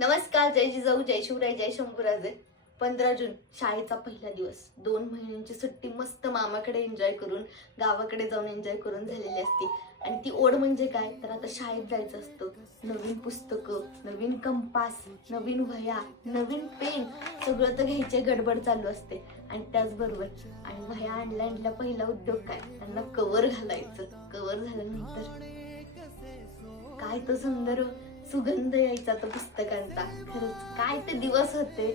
नमस्कार, जय जिजाऊ, जय शिवराय, जय शंभूराजे. 15 जून शाळेचा पहिला दिवस. 2 महिन्यांची सुट्टी मस्त मामाकडे एन्जॉय करून, गावाकडे जाऊन एन्जॉय करून झालेली असते. आणि ती ओढ म्हणजे काय, तर आता शाळेत जायचं असतं. नवीन पुस्तकं, नवीन कंपास, नवीन वह्या, नवीन पेन, सगळं तर घ्यायचे गडबड चालू असते. आणि त्याचबरोबर आणि वह्या आणल्या पहिला उद्योग काय, त्यांना कव्हर घालायचं. कव्हर झाल्यानंतर काय तो सुंदर सुगंध यायचा तो पुस्तकांचा. खरंच काय ते दिवस होते.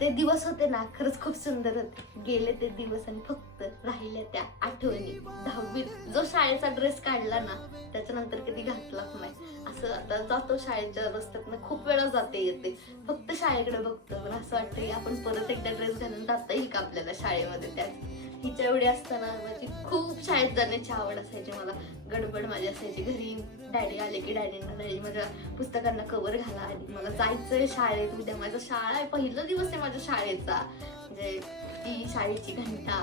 ते दिवस होते ना, खरंच खूप सुंदर होते. गेले ते दिवस आणि फक्त राहिल्या त्या आठवणी. 10वीत जो शाळेचा ड्रेस काढला ना, त्याच्यानंतर कधी घातलाच नाही. असं आता जातो शाळेच्या रस्त्यातनं, खूप वेळा जाते येते, फक्त शाळेकडे बघतो. पण असं वाटतं की आपण परत एकदा ड्रेस घालून जाता येईल का आपल्याला शाळेमध्ये. त्यात हिच्या एवढी असताना माझी खूप शाळेत जाण्याची आवड असायची. मला गडबड माझी असायची. घरी डॅडी आले की डॅडींना माझ्या पुस्तकांना कव्हर घाला आणि मला जायचंय शाळेत. उद्या माझा शाळा आहे, पहिला दिवस आहे माझ्या शाळेचा. म्हणजे ती शाळेची घंटा,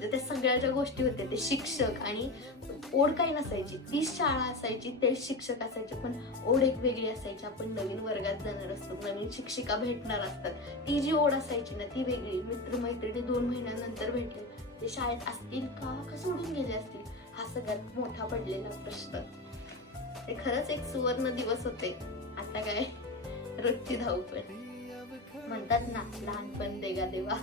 त्या सगळ्या ज्या गोष्टी होत्या, ते शिक्षक आणि ओढ काही नसायची. तीच शाळा असायची, तेच शिक्षक असायचे, पण ओढ एक वेगळी असायची. आपण नवीन वर्गात जाणार असतो, नवीन शिक्षिका भेटणार असतात, ती जी ओढ असायची ना, ती वेगळी. मित्रमैत्रिणी 2 महिन्यानंतर भेटले, ते शाळेत असतील का सोडून गेले असतील, हा सगळ्यात मोठा पडलेला प्रश्न. ते खरंच एक सुवर्ण दिवस होते. आता काय रोजची धावपळ. म्हणतात ना, लहानपण देगा देवा.